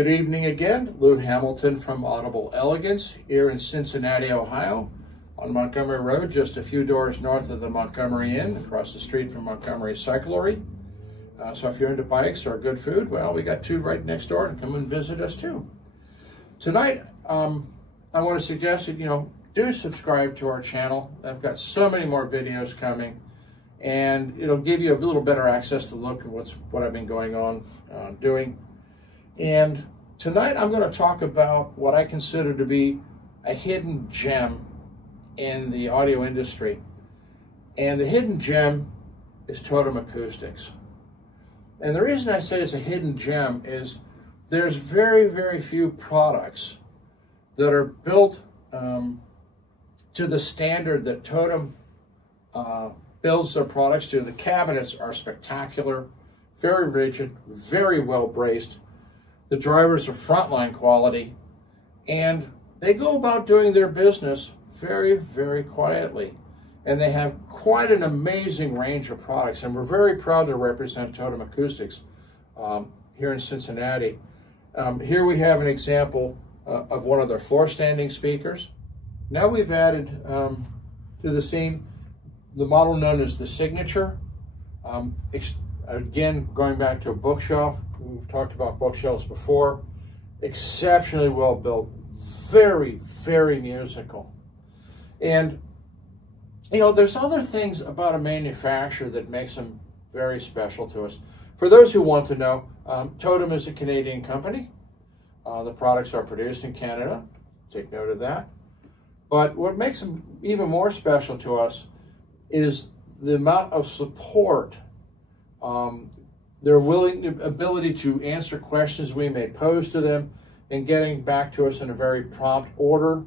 Good evening again. Lou Hamilton from Audible Elegance here in Cincinnati, Ohio, on Montgomery Road, just a few doors north of the Montgomery Inn, across the street from Montgomery Cyclery. So if you're into bikes or good food, well, we got two right next door, and come and visit us too. Tonight, I want to suggest that, do subscribe to our channel. I've got so many more videos coming, and it'll give you a little better access to look at what I've been going on doing. And tonight I'm going to talk about what I consider to be a hidden gem in the audio industry. And the hidden gem is Totem Acoustics. And the reason I say it's a hidden gem is there's very, very few products that are built to the standard that Totem builds their products to. The cabinets are spectacular, very rigid, very well braced. The drivers are frontline quality, and they go about doing their business very, very quietly. And they have quite an amazing range of products, and we're very proud to represent Totem Acoustics here in Cincinnati. Here we have an example of one of their floor standing speakers. Now we've added to the scene the model known as the Signature. Again, going back to a bookshelf, we've talked about bookshelves before. Exceptionally well built, very, very musical. And, there's other things about a manufacturer that makes them very special to us. For those who want to know, Totem is a Canadian company. The products are produced in Canada. Take note of that. But what makes them even more special to us is the amount of support, their ability to answer questions we may pose to them, and getting back to us in a very prompt order.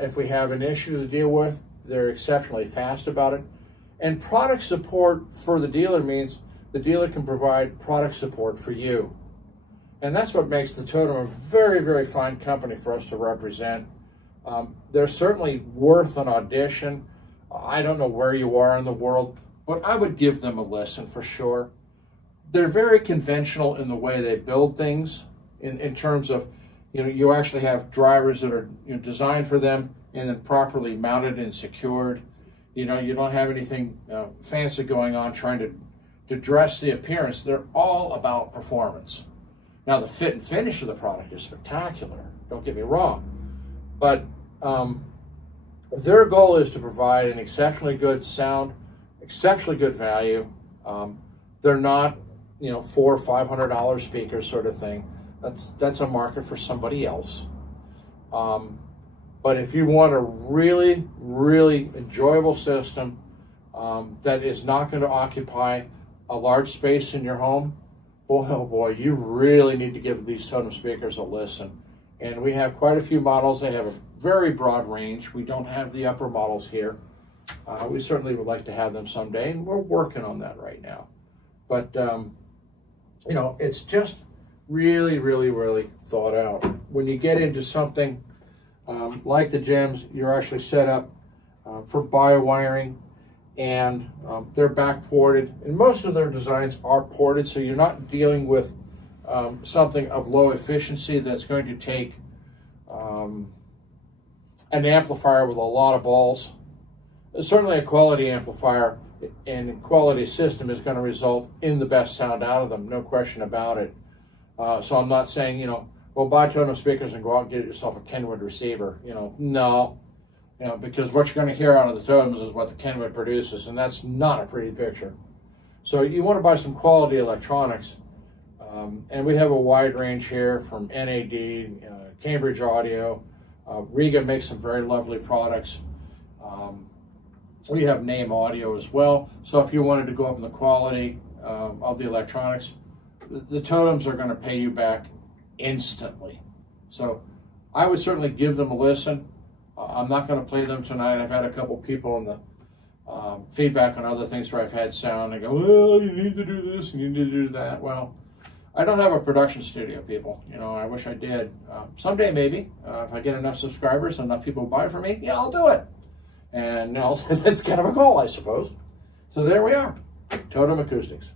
If we have an issue to deal with, they're exceptionally fast about it. And product support for the dealer means the dealer can provide product support for you. And that's what makes the Totem a very, very fine company for us to represent. They're certainly worth an audition. I don't know where you are in the world, but I would give them a listen for sure. They're very conventional in the way they build things, in terms of, you actually have drivers that are designed for them and then properly mounted and secured. You don't have anything fancy going on trying to dress the appearance. They're all about performance. Now, the fit and finish of the product is spectacular, don't get me wrong, but their goal is to provide an exceptionally good sound, exceptionally good value. They're not, $400 or $500 speakers sort of thing. That's a market for somebody else. But if you want a really, really enjoyable system that is not going to occupy a large space in your home, boy, oh boy, you really need to give these Totem speakers a listen. And we have quite a few models. They have a very broad range. We don't have the upper models here. We certainly would like to have them someday, and we're working on that right now. But, it's just really, really, really thought out. When you get into something like the gems, you're actually set up for bio-wiring, and they're back-ported. And most of their designs are ported, so you're not dealing with something of low efficiency that's going to take an amplifier with a lot of balls. Certainly a quality amplifier and quality system is going to result in the best sound out of them, no question about it. So I'm not saying, well, buy Totem speakers and go out and get yourself a Kenwood receiver. No. Because what you're going to hear out of the Totems is what the Kenwood produces, and that's not a pretty picture. So you want to buy some quality electronics. And we have a wide range here from NAD, Cambridge Audio. Riga makes some very lovely products. We have Name Audio as well. So if you wanted to go up in the quality of the electronics, the Totems are going to pay you back instantly. So I would certainly give them a listen. I'm not going to play them tonight. I've had a couple people in the feedback on other things where I've had sound. They go, well, you need to do this and you need to do that. Well, I don't have a production studio, people. I wish I did. Someday, maybe, if I get enough subscribers and enough people buy from me, yeah, I'll do it. And that's kind of a goal, I suppose. So there we are, Totem Acoustics.